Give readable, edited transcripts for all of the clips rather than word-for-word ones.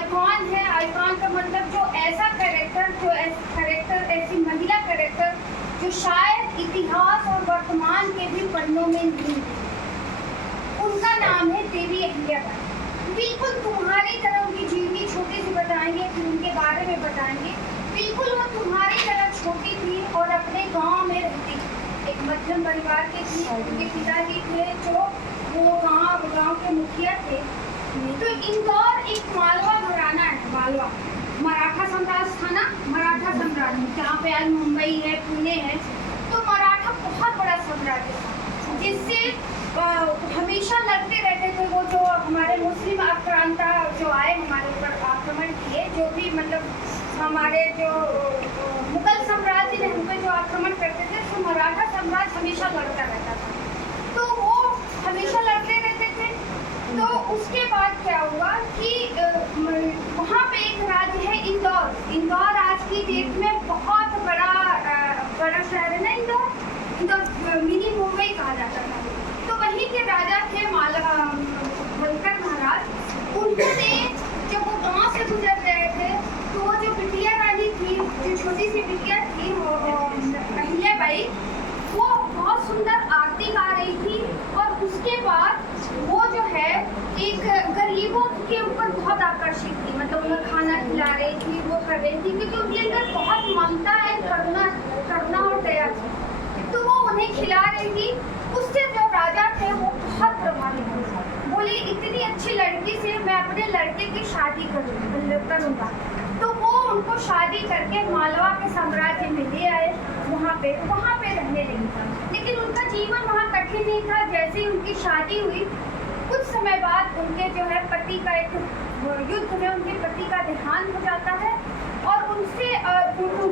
Icon है। Icon का मतलब जो ऐसा कैरेक्टर, ऐसी महिला कैरेक्टर जो शायद इतिहास और वर्तमान के भी पन्नों में नहीं है। उनका नाम है देवी अहिल्याबाई। बिल्कुल तुम्हारी तरह उनकी जीवनी छोटी सी बताएंगे, फिर उनके बारे में बताएंगे। बिल्कुल वो तुम्हारी तरह छोटी थी और अपने गांव में रहती थी। एक मध्यम परिवार के थी। उनके पिताजी थे जो वो गांव के मुखिया थे। तो इंदौर एक मालवा घराना है। मालवा मराठा साम्राज्य था ना, मराठा साम्राज्य जहाँ पे आज मुंबई है, पुणे है। तो मराठा बहुत बड़ा साम्राज्य था जिससे हमेशा लड़ते रहते थे। वो जो हमारे मुस्लिम आक्रांता जो आए हमारे ऊपर आक्रमण किए, जो भी मतलब हमारे जो मुगल साम्राज्य ने हम पे जो आक्रमण करते थे, तो मराठा साम्राज्य हमेशा लड़ता रहता था। तो वो हमेशा लड़ते रहते थे। तो उसके बाद क्या हुआ कि वहाँ पे एक राज्य है इंदौर। इंदौर आज की डेट में बहुत बड़ा शहर है ना। इंदौर मिनी मुंबई कहा जाता था। तो वहीं के राजा थे होलकर महाराज। उन्होंने जब वो गांव से गुजर रहे थे, तो वो जो बिटिया रानी थी, जो छोटी सी बिटिया थी अहिल्याबाई, वो बहुत सुंदर आरती गा रही थी। और उसके बाद वो जो है एक गरीबों के ऊपर बहुत आकर्षित थी। मतलब उन्हें खाना खिला रही थी, वो कर रही थी, क्योंकि उनके अंदर बहुत ममता है, करुणा और दया थी। तो वो उन्हें खिला रही थी। उससे जो राजा थे वो बहुत प्रभावित हुए। बोले इतनी अच्छी लड़की से मैं अपने लड़के की शादी करूँगा। तो वो उनको शादी करके मालवा के साम्राज्य में ले आए। वहाँ पे रहने लगी। लेकिन उनका जीवन वहाँ कठिन नहीं था। जैसे ही उनकी शादी हुई, कुछ समय बाद उनके जो है पति का एक युद्ध में उनके पति का देहांत हो जाता है और उनसे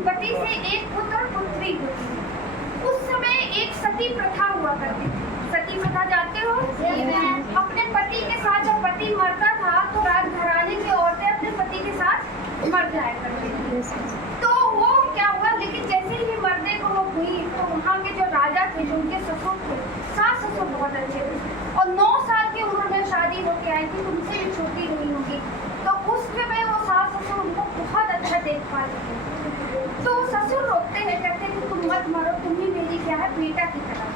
पति से एक पुत्र और पुत्री होती है। उस समय एक सती प्रथा हुआ करती थी। सती प्रथा जानते हो? अपने पति के साथ जब पति मरता था तो राजघराने की औरतें अपने पति के साथ मर जाया करती थी। तो वो क्या हुआ, लेकिन जैसे ही मरने को वो हुई, तो वहाँ के जो राजा थे, जो उनके ससुर थे, सास ससुर बहुत अच्छे थे और 9 साल की उम्र में शादी होके आई थी। उनसे भी छोटी हुई होगी। तो उस समय वो सास ससुर उनको बहुत अच्छा देखभाल करते। तो ससुर रोकते हैं, कहते हैं कि तुम मत मरो, तुम ही मेरी क्या है बेटा की तरह।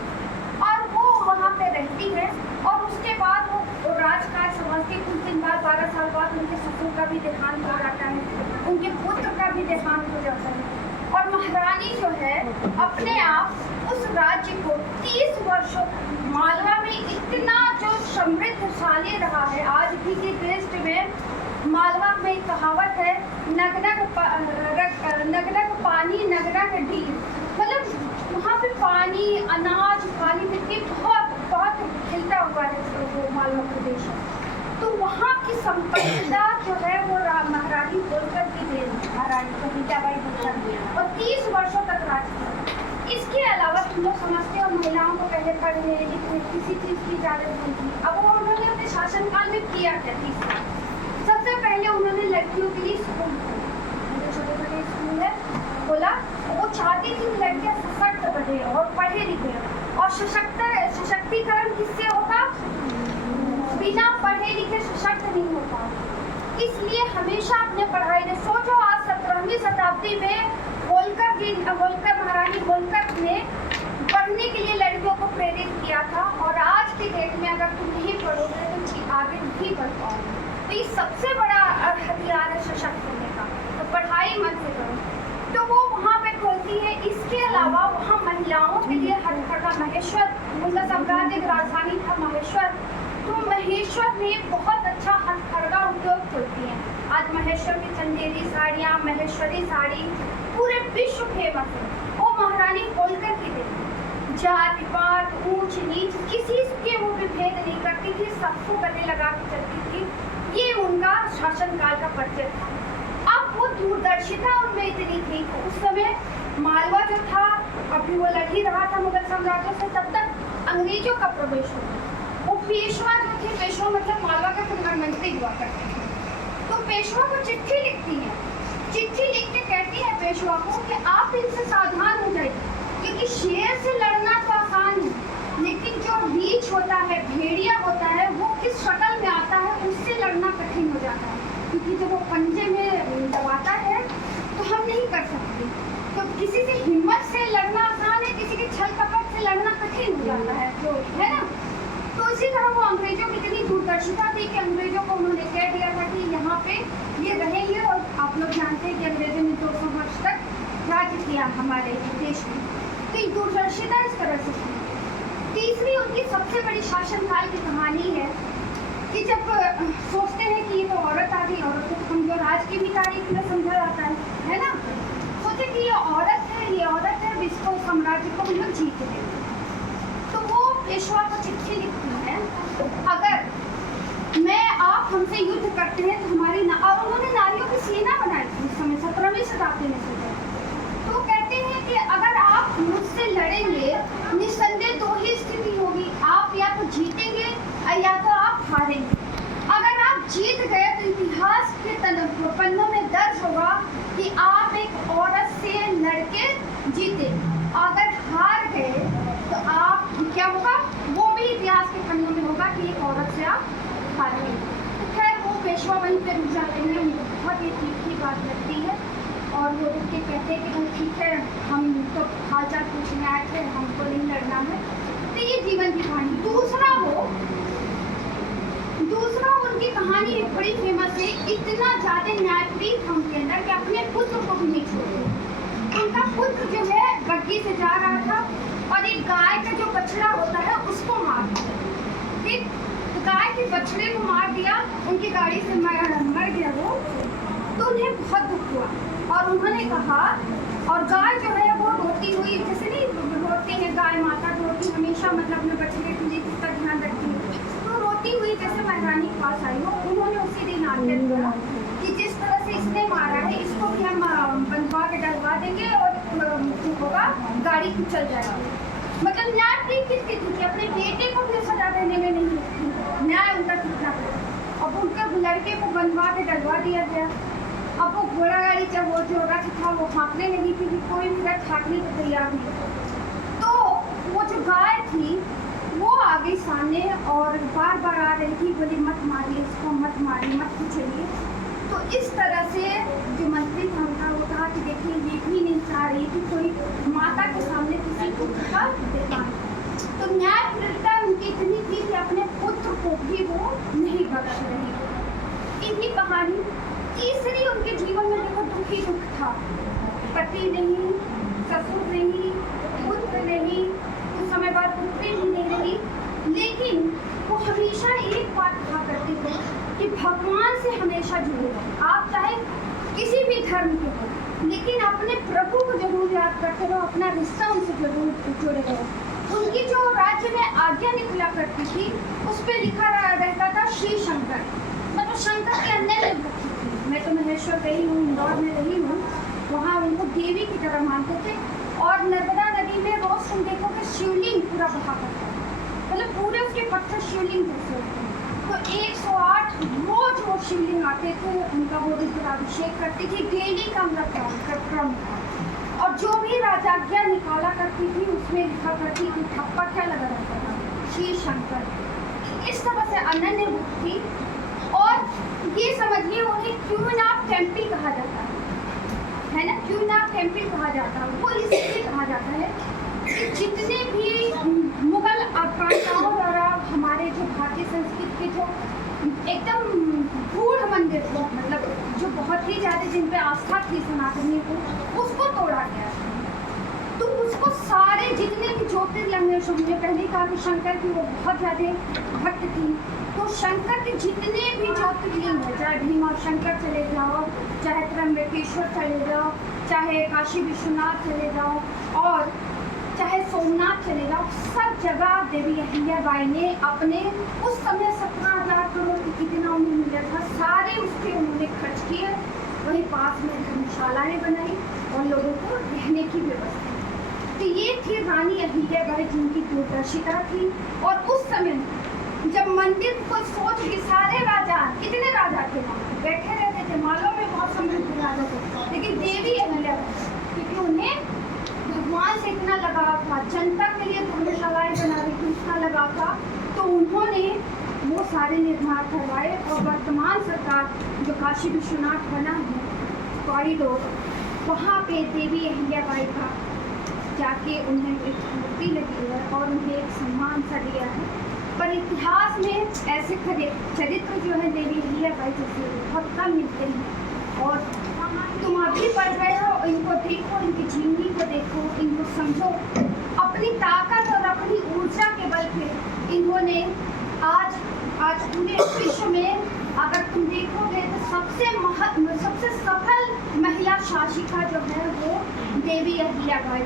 और वो वहाँ पे रहती है। और उसके बाद वो राजकाज समझती। कुछ दिन बाद 12 साल बाद उनके ससुर का भी देहांत हो जाता है, उनके पुत्र का भी देहांत हो जाता है। और महारानी जो है अपने आप उस राज्य को 30 वर्षों मालवा में इतना जो समृद्धशाली रहा है। आज भी के टेस्ट में मालवा में एक कहावत है, नगनग पानी नगनग ढील। मतलब वहाँ पे पानी, अनाज, काली मिट्टी बहुत खिलता हुआ है वो मालवा प्रदेश। तो वहाँ की संपदा जो है वो महारानी होलकर की देन, महारानी अहिल्याबाई होलकर, और 30 वर्षों तक राज किया। इसके अलावा तुम लोग समझते हो महिलाओं को पहले पढ़ने लिखने किसी चीज़ की इजाज़त नहीं थी। अब वो उन्होंने अपने शासनकाल में किया क्या? 30 साल। सबसे पहले उन्होंने लड़कियों के लिए स्कूल खोले, छोटे छोटे स्कूल है खोला। वो चाहती थी कि लड़कियाँ सशक्त बने और पढ़े लिखे। और सशक्तिकरण किससे होगा? बिना पढ़े लिखे सशक्त नहीं होता। इसलिए हमेशा अपने पढ़ाई ने सोचो, आज 17वीं शताब्दी में महारानी होलकर ने पढ़ने के लिए लड़कियों को प्रेरित किया था। और आज की डेट में अगर तुम नहीं पढ़ोगे तो आगे नहीं बढ़ पाओगे। तो ये सबसे बड़ा हथियार है सशक्त होने का। तो पढ़ाई मत से करो। तो वो वहाँ पे खोलती है। इसके अलावा वहाँ महिलाओं के लिए हथकरघा, महेश्वर, उनका साम्राज्य की राजधानी था महेश्वर। तो महेश्वर में बहुत अच्छा हथकरघा उद्योग खोलती हैं। आज महेश्वर की चंदेरी साड़ियाँ, महेश्वरी साड़ी पूरे विश्व फेमस है। वो महारानी होलकर की थी। जाति पात, ऊंच नीच किसी के वो भी भेद नहीं करती थी, सबको गले लगा के चलती थी। ये उनका शासनकाल का परिचय था। अब वो दूरदर्शिता उनमें इतनी थी। उस समय मालवा जो था अभी वो लड़ ही रहा था मुगल साम्राज्य से, तब तक अंग्रेजों का प्रवेश हुआ। वो पेशवा जो थे, पेशवा मतलब मालवा के प्रधानमंत्री हुआ करते थे। तो पेशवा को चिट्ठी लिखती है। चिट्ठी लिख के कहती है पेशवा को कि आप इनसे सावधान हो जाइए, क्योंकि शेर से लड़ना तो आसान है, लेकिन जो रीछ होता है, भेड़िया होता है, वो किस शक्ल में आता है उससे लड़ना कठिन हो जाता है। क्योंकि जब वो पंजे में दबाता है तो हम नहीं कर सकते। तो किसी से हिम्मत से लड़ना आसान है, किसी के छल कपट से लड़ना कठिन हो जाता है, जो है ना। तो इसी तरह वो अंग्रेजों की इतनी दूरदर्शिता थी कि अंग्रेजों को उन्होंने कह दिया था कि यहाँ पे ये रहेंगे। और आप लोग जानते हैं कि अंग्रेजों ने 200 वर्ष तक राज्य किया हमारे देश में। तो ये दूरदर्शिता इस तरह से थी। तीसरी उनकी सबसे बड़ी शासनकाल की कहानी है कि जब सोचते हैं कि ये तो औरत आ गई, औरत को समझो राज की भी तारीफ में समझा जाता है ना। सोचे कि ये औरत है, इसको साम्राज्य को हम लोग जीत दें। तो वो पेशवा को चिट्ठी लिखती है, अगर आप हमसे युद्ध करते हैं तो हमारी और उन्होंने नारियों की सेना बनाई थी उस समय 17वीं शताब्दी में से। तो कहते हैं कि अगर आप मुझसे लड़ेंगे, निस्संदेह दो ही स्थिति होगी, आप या तो जीतेंगे या तो आप हारेंगे। अगर आप जीत गए तो इतिहास के पन्नों में दर्ज होगा कि आप एक औरत से लड़के जीते। अगर हार गए तो आप क्या होगा, वो भी इतिहास के पन्नों में होगा कि एक औरत से आप हार गए। तो खैर वो पेशवा वहीं पर रुक जाते हैं। उनको बहुत ही तीखी बात लगती है और वो रुक के कहते हैं कि भाई ठीक है, हम तो हालचाल पूछने आए थे, हमको नहीं लड़ना है। तो ये जीवन की कहानी। दूसरा उनकी कहानी एक बड़ी फेमस है। इतना ज़्यादा न्यायप्रीत था उनके अंदर कि अपने पुत्र को भी नहीं छोड़ते। उनका पुत्र जो है बग्गी से जा रहा था और एक गाय का जो बछड़ा होता है उसको मार दिया। ठीक, तो गाय के बछड़े को मार दिया, उनकी गाड़ी से मर गया वो। तो उन्हें बहुत दुख हुआ और उन्होंने कहा, और गाय जो है वो रोती हुई, जैसे नहीं रोती है गाय माता, रोती हमेशा मतलब अपने बछड़े के लिए कितना ध्यान रखती है, तो रोती हुई जैसे महारानी के पास आई हो। उन्होंने उसी दिन आज्ञा दिया कि जिस तरह से इसने मारा है इसको भी हम बंधवा के डलवा देंगे और होगा गाड़ी चल जाएगा। मतलब न्याय किसकी थी, अपने बेटे को भी सजा देने में नहीं, न्याय उनका कितना। अब उनका लड़के को बंधवा के डलवा दिया गया। अब वो घोड़ा गाड़ी जब वो जो रथ था वो हाँकने लगी थी, कोई भी रथ हाँकने को तैयार नहीं। तो वो जो गाय थी वो आ गई सामने और बार बार आ रही थी, बोली मत मारिए इसको, मत मारिए, मत कुचलिए। तो इस तरह से जो मंत्री था उनका वो कहा कि देखिए ये भी नहीं चाह रही थी कोई माता के सामने किसी पुत्र का दिखाना। तो न्यायप्रियता उनकी इतनी थी कि अपने पुत्र को भी वो नहीं बख्श रही। इतनी कहानी। तीसरी उनके जीवन में देखो दुख ही दुख था। पति नहीं, ससुर नहीं, पुत्र नहीं, कुछ समय बाद पुत्री भी नहीं रही, लेकिन वो हमेशा एक बात कहा करते थे कि भगवान से हमेशा जुड़े रहो। आप चाहे किसी भी धर्म के हो, लेकिन अपने प्रभु को जरूर याद करते रहो, अपना रिश्ता उनसे जरूर जुड़े रहो। उनकी जो राज्य में आज्ञा निकला करती थी उस पर लिखा रहता था श्री शंकर, मतलब शंकर के अन्य भक्ति थी। मैं तो महेश्वर रही हूँ, इंदौर में रही हूँ, वहाँ उनको देवी की तरह मानते थे। और नर्मदा नदी में रोज तुम देखोगे शिवलिंग पूरा बहा करता है, मतलब पूरे उसके पत्थर शिवलिंग जैसे होते हैं। तो 108 रोज वो शिवलिंग आते थे, उनका वो रुद्राभिषेक करती थी, डेली का उनका क्रम था। और जो भी राजाज्ञा निकाला करती थी उसमें लिखा करती थी, ठप्पा क्या लगा रहता था, श्री शंकर। इस तरह से अनन्य रूप थी। और ये समझिए उन्हें क्यूनाप टेम्पल कहा जाता है ना, क्यूनाप टेम्पल कहा जाता है। वो इसलिए कहा जाता है कि जितने भी मुगल आक्रांताओं द्वारा हमारे जो भारतीय संस्कृति के जो एकदम गूढ़ मंदिर थे, मतलब जो बहुत ही ज़्यादा जिन पे आस्था थी सनातनियों को, उसको तोड़ा गया। तो उसको सारे जितने भी ज्योतिर्लिंग हैं, हमने पहले कहा कि शंकर की वो बहुत ज़्यादा भक्त थी, तो शंकर के जितने भी ज्योतिर्लिंग हैं, चाहे भीमा शंकर चले जाओ, चाहे त्र्यंबकेश्वर चले जाओ, चाहे काशी विश्वनाथ चले जाओ और चाहे सोमनाथ चले जाओ, सब जगह देवी अहिल्याबाई ने अपने उस समय 17,000 करोड़ कितना उन्हें मिला था, सारे उसके उन्होंने खर्च किए। वहीं पास में धर्मशालाएं बनाई और लोगों को रहने की व्यवस्था। तो ये थी रानी अहिल्याबाई जिनकी दूरदर्शिता थी। और उस समय जब मंदिर को सोच के सारे राजा, कितने राजा थे बैठे रहते थे, मालों में बहुत समृद्ध राजा थे, लेकिन देवी अहिल्याबाई क्योंकि उन्हें भगवान से इतना लगाव था, जनता के लिए धर्मशालाएं बना रही थी, इतना लगाव था, तो उन्होंने वो सारे निर्माण करवाए और वर्तमान सरकार जो काशी विश्वनाथ बना है कॉरिडोर, वहाँ पे देवी अहिल्याबाई का जाके उन्हें एक मूर्ति लगी है और उन्हें एक सम्मान सा दिया है। पर इतिहास में ऐसे चरित्र जो है देवी अहिल्याबाई जैसे बहुत कम मिलते हैं। और तुम अभी पढ़ रहे हो, इनको देखो, इनकी जीवनी को देखो, इनको समझो। अपनी ताकत और अपनी ऊर्जा के बल पे इन्होंने आज पूरे विश्व में अगर तुम देखोगे तो सबसे सफल महिला शासिका जो है वो देवी अहिल्याबाई।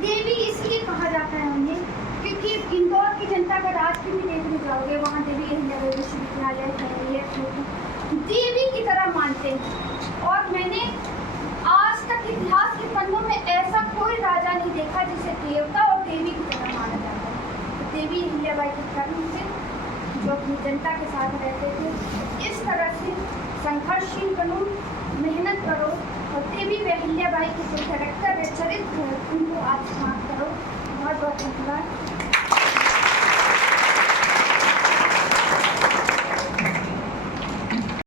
देवी इसलिए कहा जाता है उन्हें क्योंकि इंदौर की जनता अगर आज भी देखने जाओगे वहाँ देवी अहिल्याबाई विश्वविद्यालय है, देवी की तरह मानते हैं। और मैंने आज तक इतिहास के पन्नों में ऐसा कोई राजा नहीं देखा जिसे देवता और देवी की तरह माना जाता है। तो देवी अहिल्याबाई के कर्म से जो अपनी जनता के साथ रहते थे, इस तरह से संघर्षशील बनो, मेहनत करो और देवी अहिल्याबाई के जो कैरेक्टर